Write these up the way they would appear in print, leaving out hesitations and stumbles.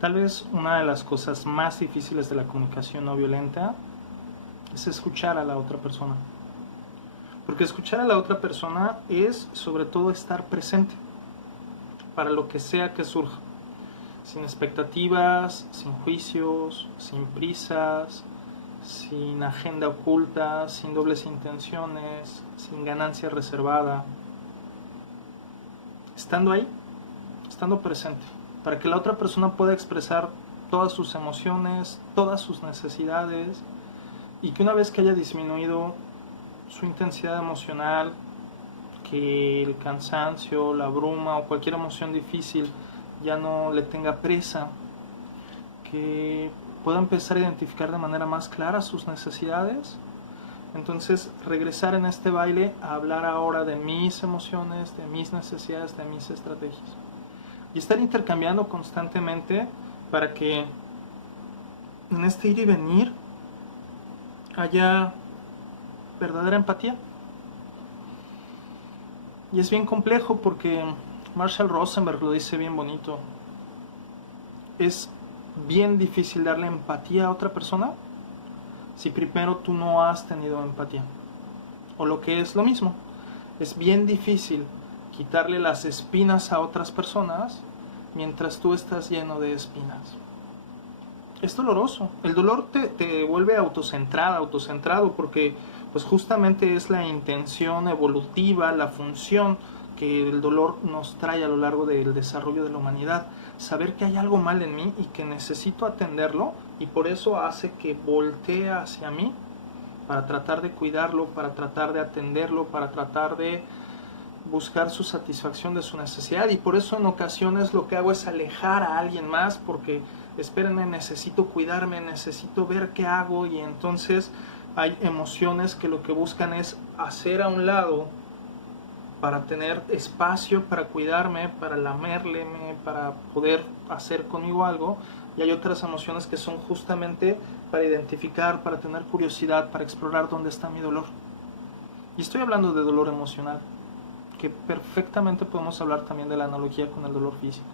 Tal vez una de las cosas más difíciles de la comunicación no violenta es escuchar a la otra persona. Porque escuchar a la otra persona es sobre todo estar presente para lo que sea que surja. Sin expectativas, sin juicios, sin prisas, sin agenda oculta, sin dobles intenciones, sin ganancia reservada. Estando ahí, estando presente, para que la otra persona pueda expresar todas sus emociones, todas sus necesidades, y que una vez que haya disminuido su intensidad emocional, que el cansancio, la bruma o cualquier emoción difícil ya no le tenga presa, que pueda empezar a identificar de manera más clara sus necesidades. Entonces regresar en este baile a hablar ahora de mis emociones, de mis necesidades, de mis estrategias. Y estar intercambiando constantemente para que en este ir y venir haya verdadera empatía. Y es bien complejo porque Marshall Rosenberg lo dice bien bonito. Es bien difícil darle empatía a otra persona si primero tú no has tenido empatía. O lo que es lo mismo, es bien difícil quitarle las espinas a otras personas mientras tú estás lleno de espinas. Es doloroso. El dolor te vuelve autocentrado, porque pues justamente es la intención evolutiva, la función que el dolor nos trae a lo largo del desarrollo de la humanidad. Saber que hay algo mal en mí y que necesito atenderlo, y por eso hace que voltee hacia mí para tratar de cuidarlo, para tratar de atenderlo, para tratar de buscar su satisfacción de su necesidad. Y por eso en ocasiones lo que hago es alejar a alguien más, porque espérenme, necesito cuidarme, necesito ver qué hago, y entonces hay emociones que lo que buscan es hacer a un lado para tener espacio para cuidarme, para lamerle, para poder hacer conmigo algo, y hay otras emociones que son justamente para identificar, para tener curiosidad, para explorar dónde está mi dolor. Y estoy hablando de dolor emocional, que perfectamente podemos hablar también de la analogía con el dolor físico.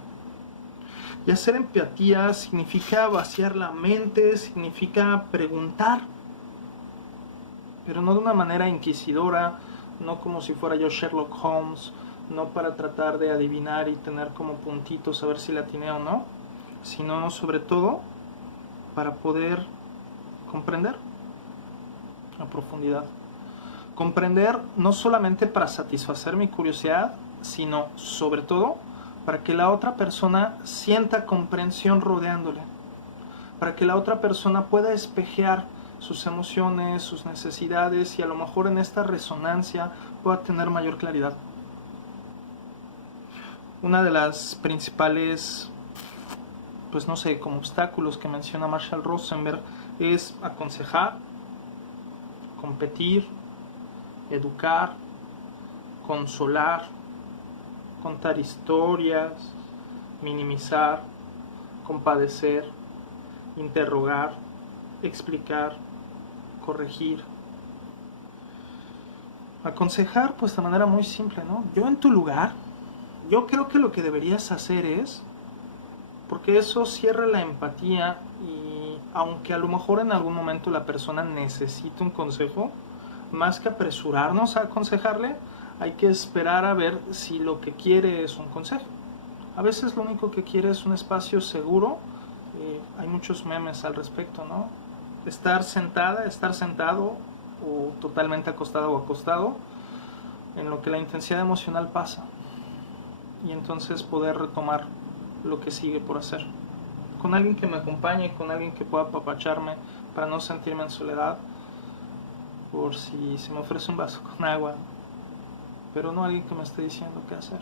Y hacer empatía significa vaciar la mente, significa preguntar, pero no de una manera inquisidora, no como si fuera yo Sherlock Holmes, no para tratar de adivinar y tener como puntitos a ver si la atiné o no, sino sobre todo para poder comprender a profundidad. Comprender no solamente para satisfacer mi curiosidad, sino sobre todo para que la otra persona sienta comprensión rodeándole, para que la otra persona pueda espejear sus emociones, sus necesidades, y a lo mejor en esta resonancia pueda tener mayor claridad. Una de las principales, pues no sé, como obstáculos que menciona Marshall Rosenberg es aconsejar, competir, educar, consolar, contar historias, minimizar, compadecer, interrogar, explicar, corregir. Aconsejar, pues de manera muy simple, ¿no? Yo en tu lugar, yo creo que lo que deberías hacer es, porque eso cierra la empatía, y aunque a lo mejor en algún momento la persona necesita un consejo, más que apresurarnos a aconsejarle, hay que esperar a ver si lo que quiere es un consejo. A veces lo único que quiere es un espacio seguro. Hay muchos memes al respecto, ¿no? Estar sentada, estar sentado, o totalmente acostado o acostado, en lo que la intensidad emocional pasa, y entonces poder retomar lo que sigue por hacer. Con alguien que me acompañe, con alguien que pueda apapacharme para no sentirme en soledad, por si se me ofrece un vaso con agua, pero no alguien que me esté diciendo qué hacer.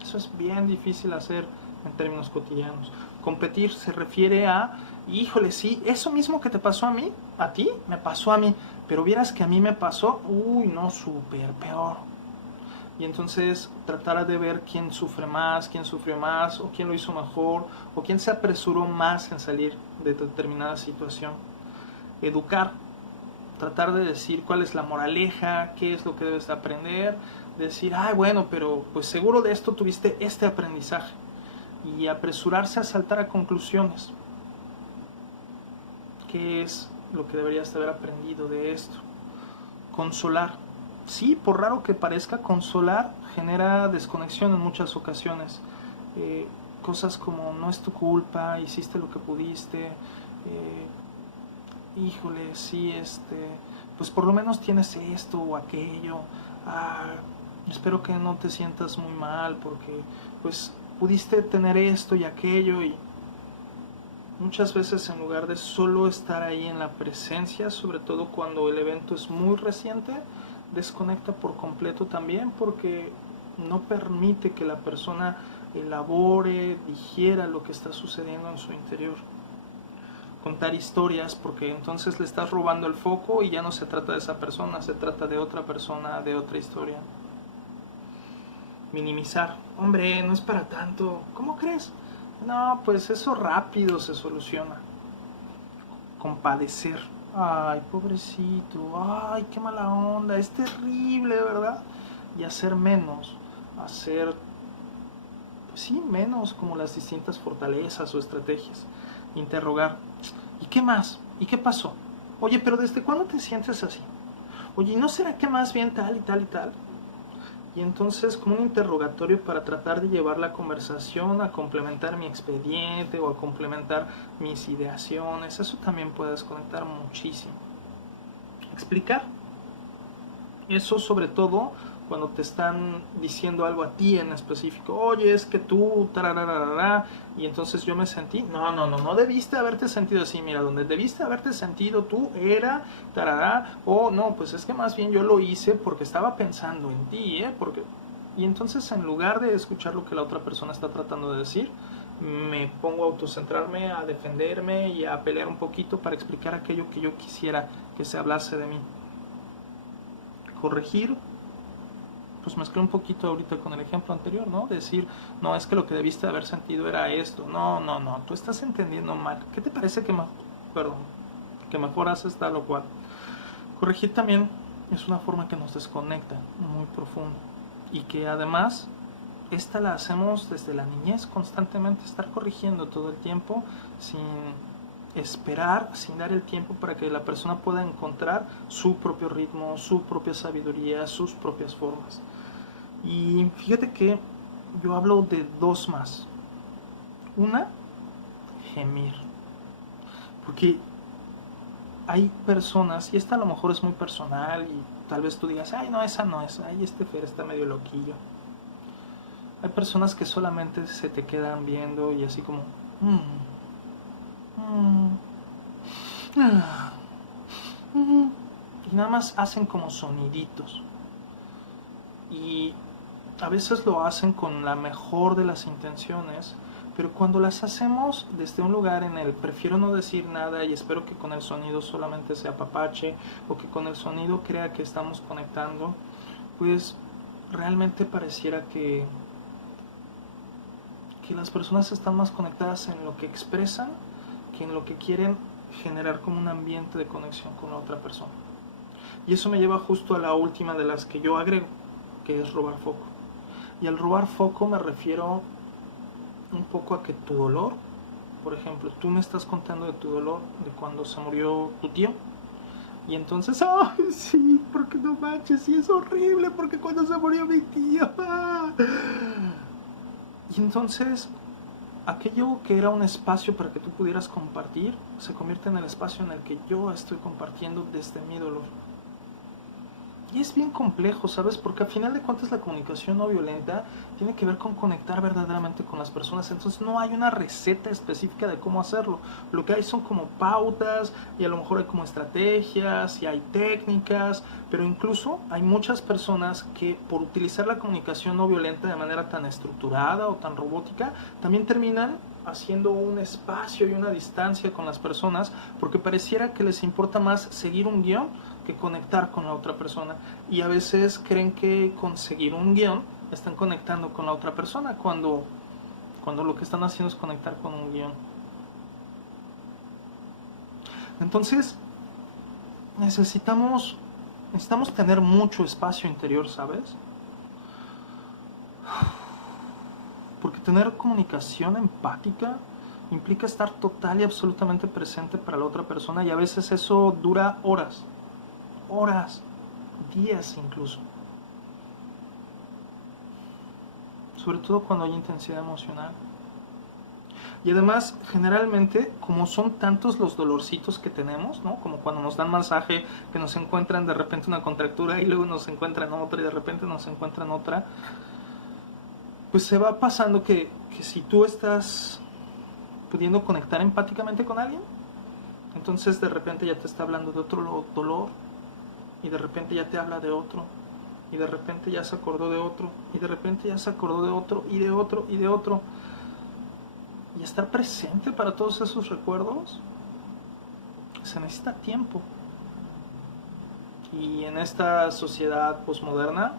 Eso es bien difícil hacer en términos cotidianos. Competir se refiere a, híjole, sí, eso mismo que te pasó a mí, a ti, me pasó a mí, pero vieras que a mí me pasó, uy, no, súper peor. Y entonces tratar de ver quién sufre más, quién sufrió más, o quién lo hizo mejor, o quién se apresuró más en salir de determinada situación. Educar, tratar de decir cuál es la moraleja, qué es lo que debes aprender, decir, ay, bueno, pero pues seguro de esto tuviste este aprendizaje. y apresurarse a saltar a conclusiones. ¿Qué es lo que deberías de haber aprendido de esto? Consolar. Sí, por raro que parezca, consolar genera desconexión en muchas ocasiones. Cosas como no es tu culpa, hiciste lo que pudiste, híjole, sí, pues por lo menos tienes esto o aquello, espero que no te sientas muy mal porque pues pudiste tener esto y aquello, y muchas veces en lugar de solo estar ahí en la presencia, sobre todo cuando el evento es muy reciente, desconecta por completo también porque no permite que la persona elabore, digiera lo que está sucediendo en su interior. Contar historias, porque entonces le estás robando el foco y ya no se trata de esa persona, se trata de otra persona, de otra historia. Minimizar. Hombre, no es para tanto. ¿Cómo crees? No, pues eso rápido se soluciona. Compadecer. Ay, pobrecito. Ay, qué mala onda. Es terrible, ¿verdad? Y hacer menos. Hacer, pues sí, menos como las distintas fortalezas o estrategias. Interrogar. ¿Y qué más? ¿Y qué pasó? Oye, pero ¿desde cuándo te sientes así? Oye, ¿no será que más bien tal y tal y tal? Y entonces como un interrogatorio para tratar de llevar la conversación a complementar mi expediente o a complementar mis ideaciones. Eso también puede desconectar muchísimo. Explicar. Eso sobre todo cuando te están diciendo algo a ti en específico. Oye, es que tú, tarararara, y entonces yo me sentí, no debiste haberte sentido así. Mira, donde debiste haberte sentido tú era, tarará, o no, pues es que más bien yo lo hice porque estaba pensando en ti, porque... Y entonces en lugar de escuchar lo que la otra persona está tratando de decir, me pongo a autocentrarme, a defenderme y a pelear un poquito para explicar aquello que yo quisiera que se hablase de mí. Corregir. Pues mezclé un poquito ahorita con el ejemplo anterior, ¿no? Decir, no, es que lo que debiste haber sentido era esto. No, tú estás entendiendo mal. ¿Qué te parece que mejor haces tal o cual? Corregir también es una forma que nos desconecta muy profundo y que además esta la hacemos desde la niñez constantemente, estar corrigiendo todo el tiempo sin esperar, sin dar el tiempo para que la persona pueda encontrar su propio ritmo, su propia sabiduría, sus propias formas. Y fíjate que yo hablo de dos más. Una, gemir. Porque hay personas, y esta a lo mejor es muy personal y tal vez tú digas, ay no, esa no es, ay este Fer está medio loquillo. Hay personas que solamente se te quedan viendo y así como y nada más hacen como soniditos. Y a veces lo hacen con la mejor de las intenciones, pero cuando las hacemos desde un lugar en el prefiero no decir nada y espero que con el sonido solamente se apapache o que con el sonido crea que estamos conectando, pues realmente pareciera que las personas están más conectadas en lo que expresan que en lo que quieren generar como un ambiente de conexión con la otra persona. Y eso me lleva justo a la última de las que yo agrego, que es robar foco. Y al robar foco me refiero un poco a que tu dolor, por ejemplo, tú me estás contando de tu dolor de cuando se murió tu tío, y entonces, ¡ay, sí! Porque no manches, sí es horrible, porque cuando se murió mi tío. Y entonces, aquello que era un espacio para que tú pudieras compartir, se convierte en el espacio en el que yo estoy compartiendo desde mi dolor. Y es bien complejo, ¿sabes? Porque al final de cuentas la comunicación no violenta tiene que ver con conectar verdaderamente con las personas. Entonces no hay una receta específica de cómo hacerlo. Lo que hay son como pautas y a lo mejor hay como estrategias y hay técnicas. Pero incluso hay muchas personas que por utilizar la comunicación no violenta de manera tan estructurada o tan robótica, también terminan haciendo un espacio y una distancia con las personas porque pareciera que les importa más seguir un guión que conectar con la otra persona, y a veces creen que conseguir un guión están conectando con la otra persona cuando lo que están haciendo es conectar con un guión. Entonces necesitamos tener mucho espacio interior, ¿sabes? Porque tener comunicación empática implica estar total y absolutamente presente para la otra persona, y a veces eso dura horas, días incluso. Sobre todo cuando hay intensidad emocional. Y además, generalmente, como son tantos los dolorcitos que tenemos, ¿no? Como cuando nos dan masaje, que nos encuentran de repente una contractura y luego nos encuentran otra y de repente nos encuentran otra, pues se va pasando que si tú estás pudiendo conectar empáticamente con alguien, entonces de repente ya te está hablando de otro dolor, y de repente ya te habla de otro, y de repente ya se acordó de otro, y de repente ya se acordó de otro, y de otro, y de otro. Y estar presente para todos esos recuerdos se necesita tiempo. Y en esta sociedad posmoderna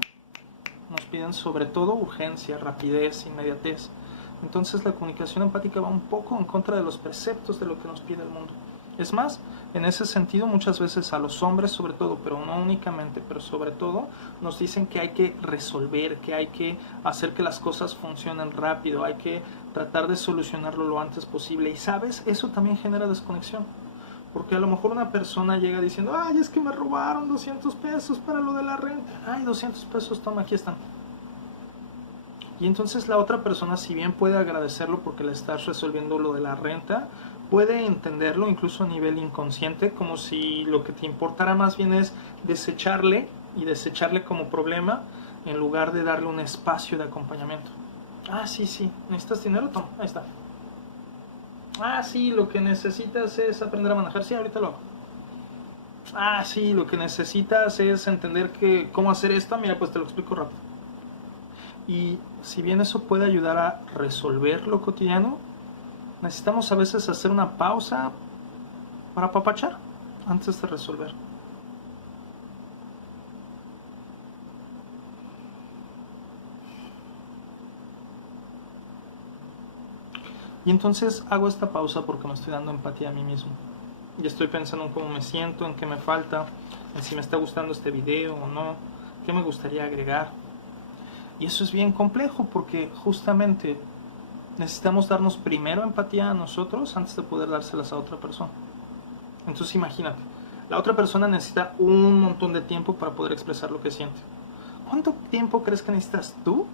nos piden sobre todo urgencia, rapidez, inmediatez. Entonces la comunicación empática va un poco en contra de los preceptos de lo que nos pide el mundo. Es más, en ese sentido muchas veces a los hombres sobre todo, pero no únicamente, pero sobre todo, nos dicen que hay que resolver, que hay que hacer que las cosas funcionen rápido, hay que tratar de solucionarlo lo antes posible. Y sabes, eso también genera desconexión. Porque a lo mejor una persona llega diciendo, ay, es que me robaron 200 pesos para lo de la renta. Ay, 200 pesos, toma, aquí están. Y entonces la otra persona, si bien puede agradecerlo porque le estás resolviendo lo de la renta, puede entenderlo incluso a nivel inconsciente, como si lo que te importara más bien es desecharle como problema, en lugar de darle un espacio de acompañamiento. Ah, sí, ¿necesitas dinero? Toma, ahí está. Ah, sí, lo que necesitas es aprender a manejar. Sí, ahorita lo hago. Ah, sí, lo que necesitas es entender cómo hacer esto. Mira, pues te lo explico rápido. Y si bien eso puede ayudar a resolver lo cotidiano, necesitamos a veces hacer una pausa para apapachar antes de resolver. Y entonces hago esta pausa porque me estoy dando empatía a mí mismo. Y estoy pensando en cómo me siento, en qué me falta, en si me está gustando este video o no, qué me gustaría agregar. Y eso es bien complejo porque justamente necesitamos darnos primero empatía a nosotros antes de poder dárselas a otra persona. Entonces imagínate, la otra persona necesita un montón de tiempo para poder expresar lo que siente. ¿Cuánto tiempo crees que necesitas tú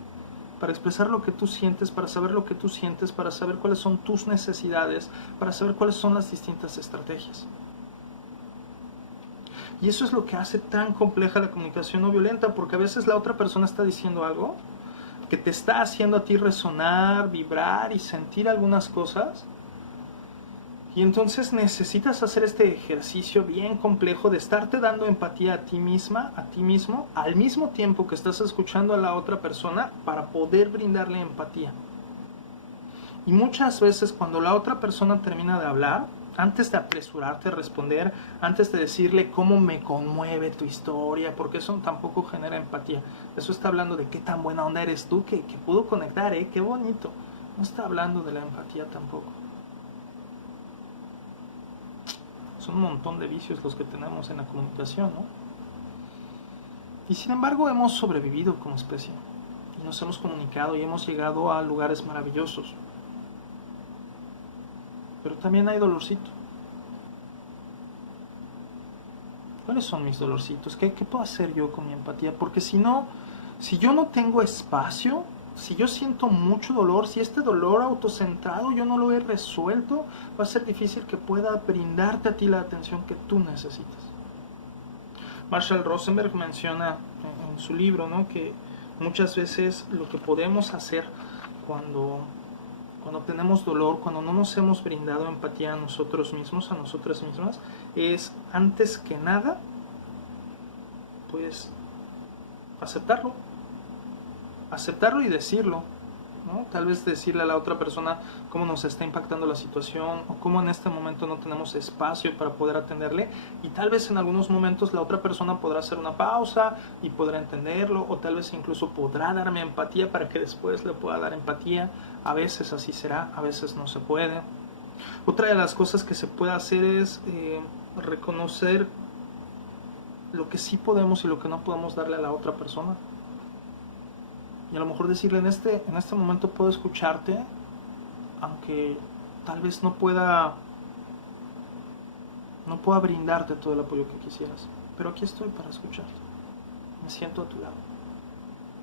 para expresar lo que tú sientes, para saber lo que tú sientes, para saber cuáles son tus necesidades, para saber cuáles son las distintas estrategias? Y eso es lo que hace tan compleja la comunicación no violenta, porque a veces la otra persona está diciendo algo que te está haciendo a ti resonar, vibrar y sentir algunas cosas. Y entonces necesitas hacer este ejercicio bien complejo de estarte dando empatía a ti misma, a ti mismo, al mismo tiempo que estás escuchando a la otra persona para poder brindarle empatía. Y muchas veces cuando la otra persona termina de hablar, antes de apresurarte a responder, antes de decirle cómo me conmueve tu historia, porque eso tampoco genera empatía. Eso está hablando de qué tan buena onda eres tú, que pudo conectar, qué bonito. No está hablando de la empatía tampoco. Son un montón de vicios los que tenemos en la comunicación, ¿no? Y sin embargo hemos sobrevivido como especie. Y nos hemos comunicado y hemos llegado a lugares maravillosos. Pero también hay dolorcito. ¿Cuáles son mis dolorcitos? ¿Qué puedo hacer yo con mi empatía? Porque si yo no tengo espacio, si yo siento mucho dolor, si este dolor autocentrado yo no lo he resuelto, va a ser difícil que pueda brindarte a ti la atención que tú necesitas. Marshall Rosenberg menciona en su libro, ¿no?, que muchas veces lo que podemos hacer cuando tenemos dolor, cuando no nos hemos brindado empatía a nosotros mismos, a nosotras mismas, es antes que nada, pues, aceptarlo y decirlo, ¿no? Tal vez decirle a la otra persona cómo nos está impactando la situación o cómo en este momento no tenemos espacio para poder atenderle, y tal vez en algunos momentos la otra persona podrá hacer una pausa y podrá entenderlo, o tal vez incluso podrá darme empatía para que después le pueda dar empatía. A veces así será, a veces no se puede. Otra de las cosas que se puede hacer es reconocer lo que sí podemos y lo que no podemos darle a la otra persona. Y a lo mejor decirle, en este momento puedo escucharte, aunque tal vez no pueda brindarte todo el apoyo que quisieras, pero aquí estoy para escucharte, me siento a tu lado.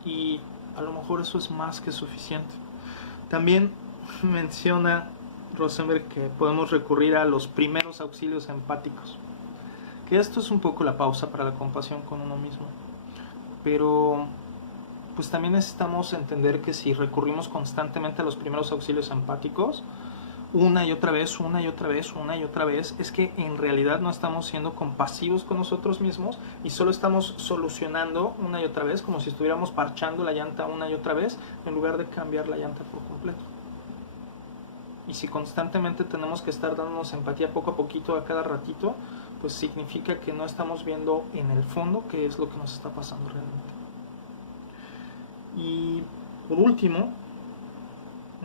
Y a lo mejor eso es más que suficiente. También menciona Rosenberg que podemos recurrir a los primeros auxilios empáticos, que esto es un poco la pausa para la compasión con uno mismo, pero pues también necesitamos entender que si recurrimos constantemente a los primeros auxilios empáticos, una y otra vez, es que en realidad no estamos siendo compasivos con nosotros mismos y solo estamos solucionando una y otra vez, como si estuviéramos parchando la llanta una y otra vez, en lugar de cambiar la llanta por completo. Y si constantemente tenemos que estar dándonos empatía poco a poquito, a cada ratito, pues significa que no estamos viendo en el fondo qué es lo que nos está pasando realmente. Y por último,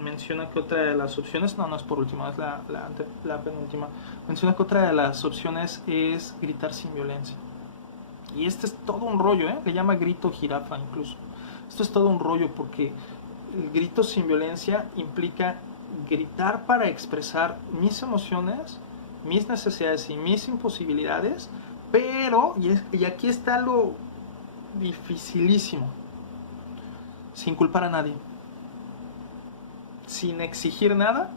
menciona que otra de las opciones, no es por último, es la penúltima, menciona que otra de las opciones es gritar sin violencia. Y este es todo un rollo, le llama grito jirafa incluso. Esto es todo un rollo porque el grito sin violencia implica gritar para expresar mis emociones, mis necesidades y mis imposibilidades, pero, y aquí está lo dificilísimo, sin culpar a nadie, sin exigir nada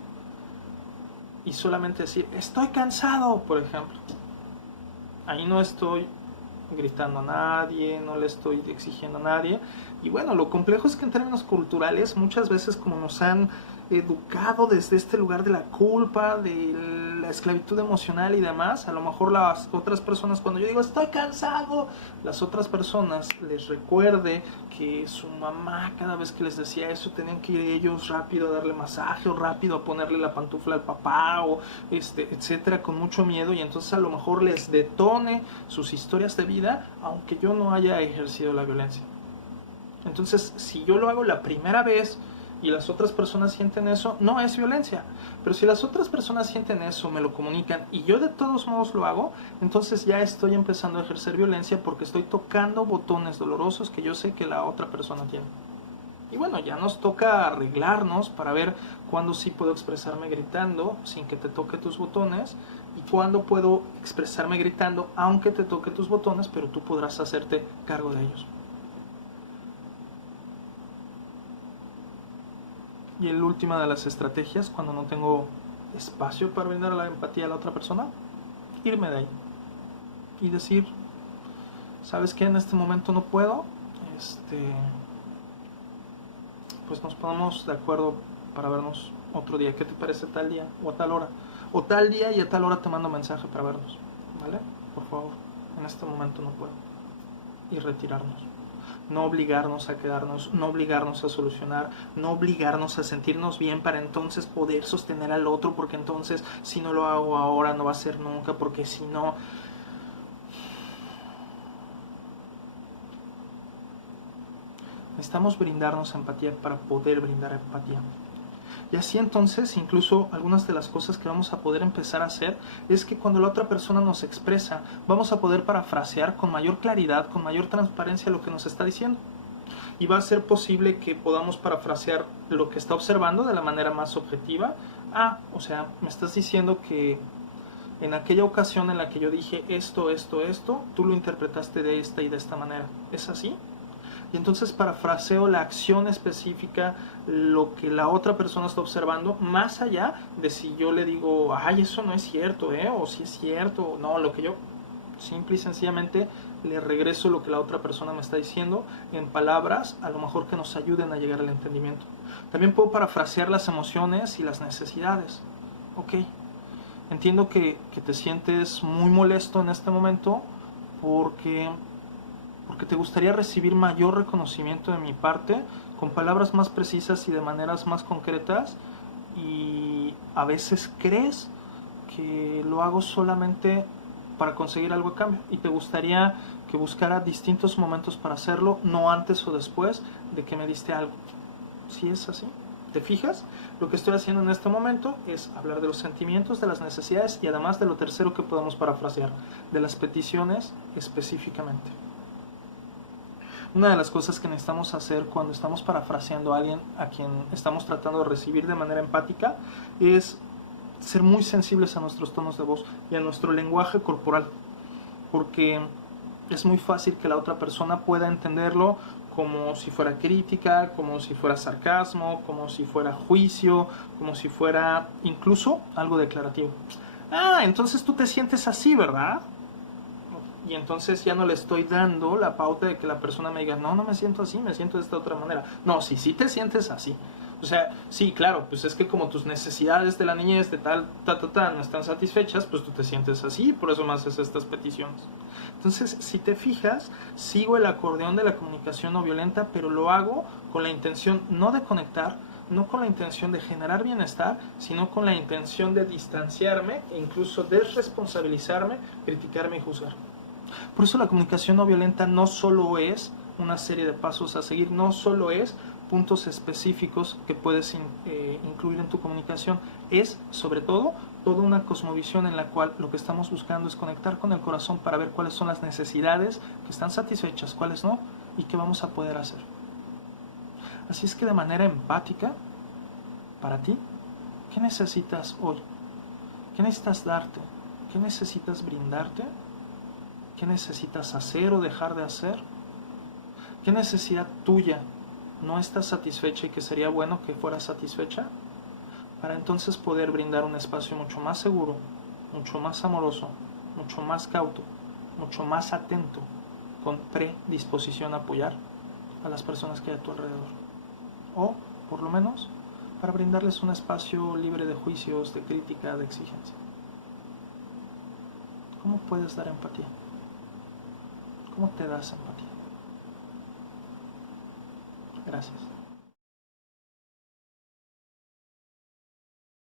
y solamente decir, estoy cansado, por ejemplo. Ahí no estoy gritando a nadie, no le estoy exigiendo a nadie. Y bueno, lo complejo es que en términos culturales muchas veces, como nos han educado desde este lugar de la culpa, de la esclavitud emocional y demás, a lo mejor las otras personas, cuando yo digo estoy cansado, las otras personas les recuerde que su mamá cada vez que les decía eso tenían que ir ellos rápido a darle masaje o rápido a ponerle la pantufla al papá o etcétera, con mucho miedo, y entonces a lo mejor les detone sus historias de vida aunque yo no haya ejercido la violencia. Entonces, si yo lo hago la primera vez y las otras personas sienten eso, no es violencia. Pero si las otras personas sienten eso, me lo comunican y yo de todos modos lo hago, entonces ya estoy empezando a ejercer violencia porque estoy tocando botones dolorosos que yo sé que la otra persona tiene. Y bueno, ya nos toca arreglarnos para ver cuándo sí puedo expresarme gritando sin que te toque tus botones y cuándo puedo expresarme gritando aunque te toque tus botones, pero tú podrás hacerte cargo de ellos. Y la última de las estrategias, cuando no tengo espacio para brindar la empatía a la otra persona, irme de ahí y decir, ¿sabes qué? En este momento no puedo, pues nos ponemos de acuerdo para vernos otro día. ¿Qué te parece tal día o a tal hora? O tal día y a tal hora te mando mensaje para vernos, ¿vale? Por favor, en este momento no puedo. Y retirarnos. No obligarnos a quedarnos, no obligarnos a solucionar, no obligarnos a sentirnos bien para entonces poder sostener al otro, porque entonces si no lo hago ahora no va a ser nunca, porque si no... Necesitamos brindarnos empatía para poder brindar empatía. Y así entonces, incluso algunas de las cosas que vamos a poder empezar a hacer es que cuando la otra persona nos expresa, vamos a poder parafrasear con mayor claridad, con mayor transparencia lo que nos está diciendo. Y va a ser posible que podamos parafrasear lo que está observando de la manera más objetiva. O sea, me estás diciendo que en aquella ocasión en la que yo dije esto, tú lo interpretaste de esta y de esta manera. ¿Es así? Y entonces parafraseo la acción específica, lo que la otra persona está observando, más allá de si yo le digo, ay, eso no es cierto, o si es cierto, no, lo que yo simple y sencillamente le regreso lo que la otra persona me está diciendo en palabras, a lo mejor que nos ayuden a llegar al entendimiento. También puedo parafrasear las emociones y las necesidades. Ok, entiendo que te sientes muy molesto en este momento porque te gustaría recibir mayor reconocimiento de mi parte, con palabras más precisas y de maneras más concretas, y a veces crees que lo hago solamente para conseguir algo a cambio, y te gustaría que buscara distintos momentos para hacerlo, no antes o después de que me diste algo. ¿Sí es así? ¿Te fijas? Lo que estoy haciendo en este momento es hablar de los sentimientos, de las necesidades y además de lo tercero que podemos parafrasear, de las peticiones específicamente. Una de las cosas que necesitamos hacer cuando estamos parafraseando a alguien a quien estamos tratando de recibir de manera empática es ser muy sensibles a nuestros tonos de voz y a nuestro lenguaje corporal, porque es muy fácil que la otra persona pueda entenderlo como si fuera crítica, como si fuera sarcasmo, como si fuera juicio, como si fuera incluso algo declarativo. Ah, entonces tú te sientes así, ¿verdad? Y entonces ya no le estoy dando la pauta de que la persona me diga, no, no me siento así, me siento de esta otra manera. No, sí te sientes así. O sea, sí, claro, pues es que como tus necesidades de la niñez de tal, no están satisfechas, pues tú te sientes así, por eso me haces estas peticiones. Entonces, si te fijas, sigo el acordeón de la comunicación no violenta, pero lo hago con la intención no de conectar, no con la intención de generar bienestar, sino con la intención de distanciarme e incluso desresponsabilizarme, criticarme y juzgar. Por eso la comunicación no violenta no solo es una serie de pasos a seguir, no solo es puntos específicos que puedes incluir en tu comunicación, es sobre todo toda una cosmovisión en la cual lo que estamos buscando es conectar con el corazón para ver cuáles son las necesidades que están satisfechas, cuáles no, y qué vamos a poder hacer. Así es que de manera empática, para ti, ¿qué necesitas hoy? ¿Qué necesitas darte? ¿Qué necesitas brindarte? ¿Qué necesitas hacer o dejar de hacer? ¿Qué necesidad tuya no está satisfecha y que sería bueno que fuera satisfecha? Para entonces poder brindar un espacio mucho más seguro, mucho más amoroso, mucho más cauto, mucho más atento, con predisposición a apoyar a las personas que hay a tu alrededor. O, por lo menos, para brindarles un espacio libre de juicios, de crítica, de exigencia. ¿Cómo puedes dar empatía? ¿Cómo te das empatía? Gracias.